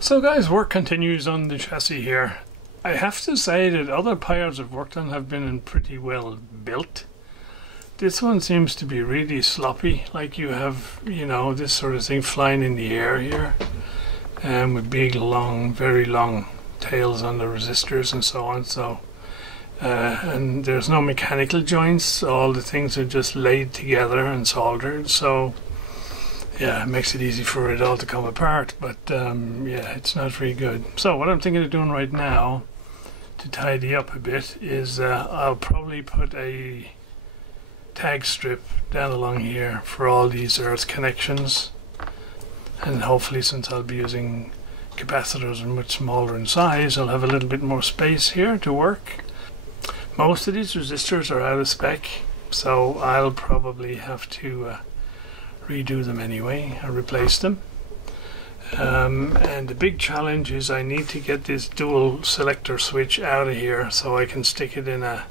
So guys, work continues on the chassis here. I have to say that other Paillards I've worked on have been pretty well built. This one seems to be really sloppy, like you have, you know, this sort of thing flying in the air here, and with big, long, very long tails on the resistors and so on. So, and there's no mechanical joints. All the things are just laid together and soldered. So, yeah, it makes it easy for it all to come apart. But yeah, it's not very good. So what I'm thinking of doing right now to tidy up a bit is I'll probably put a tag strip down along here for all these earth connections, and hopefully, since I'll be using capacitors are much smaller in size, I'll have a little bit more space here to work. Most of these resistors are out of spec, so I'll probably have to redo them anyway, or replace them. And the big challenge is I need to get this dual selector switch out of here so I can stick it in a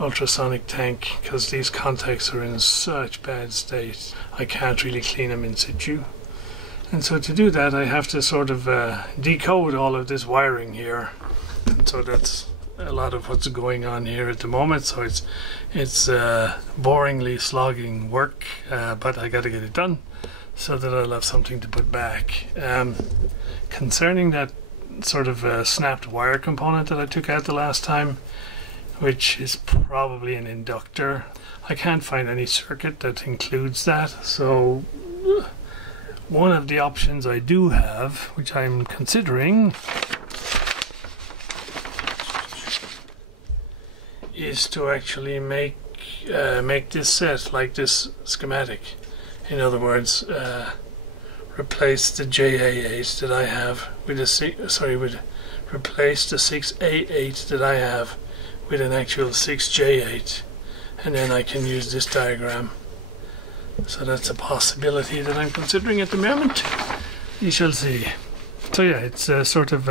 ultrasonic tank, because these contacts are in such bad state I can't really clean them in situ. And so to do that I have to sort of decode all of this wiring here, and so that's a lot of what's going on here at the moment. So it's boringly slogging work, but I got to get it done so that I'll have something to put back. Concerning that sort of snapped wire component that I took out the last time, which is probably an inductor, I can't find any circuit that includes that. So one of the options I do have, which I'm considering, is to actually make this set like this schematic. In other words, replace the JA8 that I have with replace the 6A8 that I have with an actual 6J8, and then I can use this diagram. So that's a possibility that I'm considering at the moment. You shall see. So yeah, it's sort of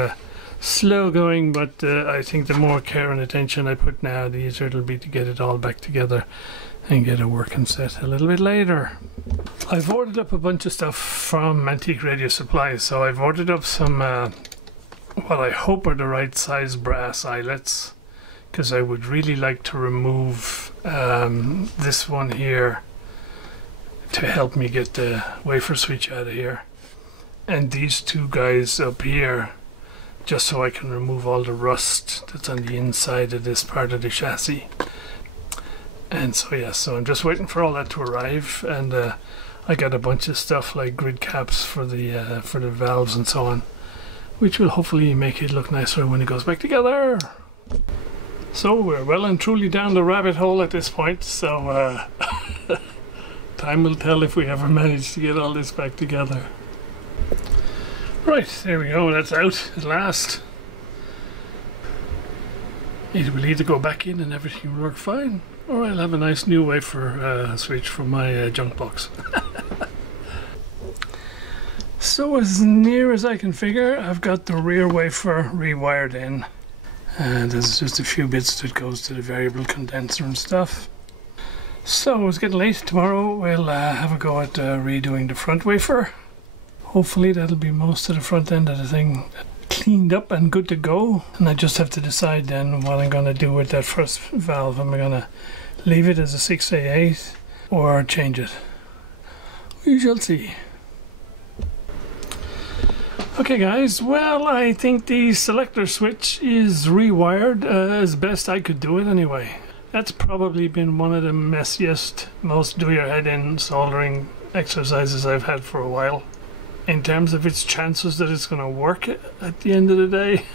slow going, but I think the more care and attention I put now, the easier it'll be to get it all back together and get a working set a little bit later. I've ordered up a bunch of stuff from Antique Radio Supply. So I've ordered up some what I hope are the right size brass eyelets, because I would really like to remove this one here to help me get the wafer switch out of here, and these two guys up here just so I can remove all the rust that's on the inside of this part of the chassis. And so yeah, so I'm just waiting for all that to arrive, and I got a bunch of stuff like grid caps for the valves and so on, which will hopefully make it look nicer when it goes back together. So we're well and truly down the rabbit hole at this point, so time will tell if we ever manage to get all this back together. Right, there we go, that's out at last. It will either go back in and everything will work fine, or I'll have a nice new wafer switch from my junk box. So as near as I can figure, I've got the rear wafer rewired in. And there's just a few bits that goes to the variable condenser and stuff. So it's getting late. Tomorrow we'll have a go at redoing the front wafer. Hopefully that'll be most of the front end of the thing cleaned up and good to go. And I just have to decide then what I'm going to do with that first valve. Am I going to leave it as a 6A8 or change it? We shall see. Okay guys, well, I think the selector switch is rewired as best I could do it anyway. That's probably been one of the messiest, most do-your-head-in soldering exercises I've had for a while. In terms of its chances that it's going to work at the end of the day,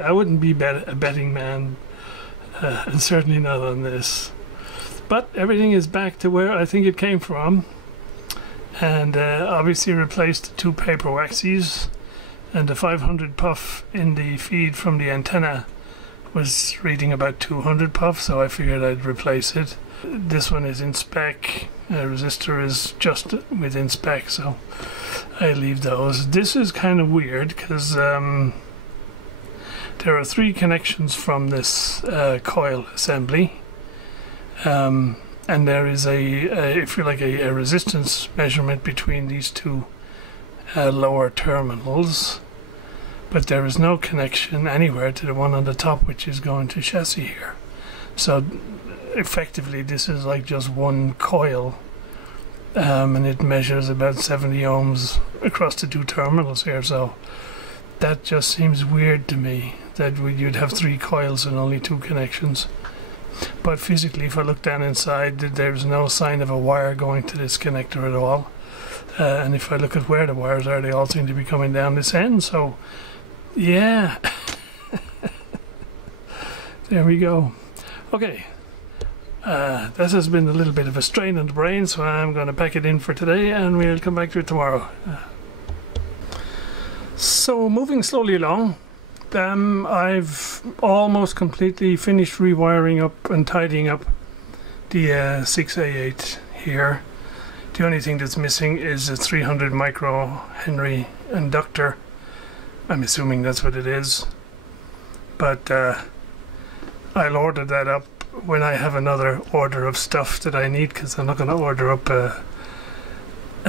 I wouldn't be a betting man, and certainly not on this. But everything is back to where I think it came from. And obviously replaced the two paper waxies, and the 500 puff in the feed from the antenna was reading about 200 puff, so I figured I'd replace it. This one is in spec, resistor is just within spec, so I leave those. This is kind of weird because there are 3 connections from this coil assembly. And there is if you like, a resistance measurement between these two lower terminals, but there is no connection anywhere to the one on the top, which is going to chassis here. So effectively this is like just one coil, and it measures about 70 ohms across the two terminals here. So that just seems weird to me, that you'd have 3 coils and only 2 connections. But physically, if I look down inside, there's no sign of a wire going to this connector at all. And if I look at where the wires are, they all seem to be coming down this end. So yeah, there we go. Okay, this has been a little bit of a strain on the brain, so I'm going to pack it in for today and we'll come back to it tomorrow. So moving slowly along, I've almost completely finished rewiring up and tidying up the 6A8 here. The only thing that's missing is a 300 microhenry inductor. I'm assuming that's what it is, but I'll order that up when I have another order of stuff that I need, because I'm not going to order up a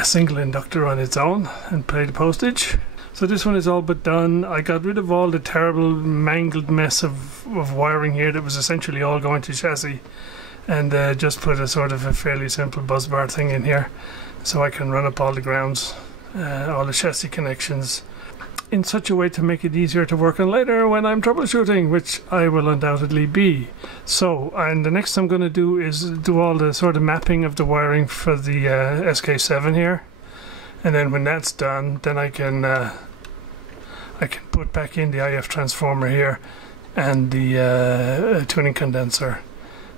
single inductor on its own and pay the postage. So this one is all but done. I got rid of all the terrible mangled mess of wiring here that was essentially all going to chassis, and just put a sort of a fairly simple bus bar thing in here, so I can run up all the grounds, all the chassis connections, in such a way to make it easier to work on later when I'm troubleshooting, which I will undoubtedly be. So, and the next I'm going to do is do all the sort of mapping of the wiring for the SK7 here, and then when that's done, then I can put back in the IF transformer here and the tuning condenser,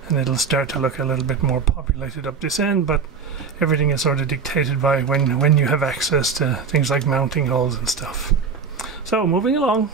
and it'll start to look a little bit more populated up this end, but everything is sort of dictated by when you have access to things like mounting holes and stuff. So moving along.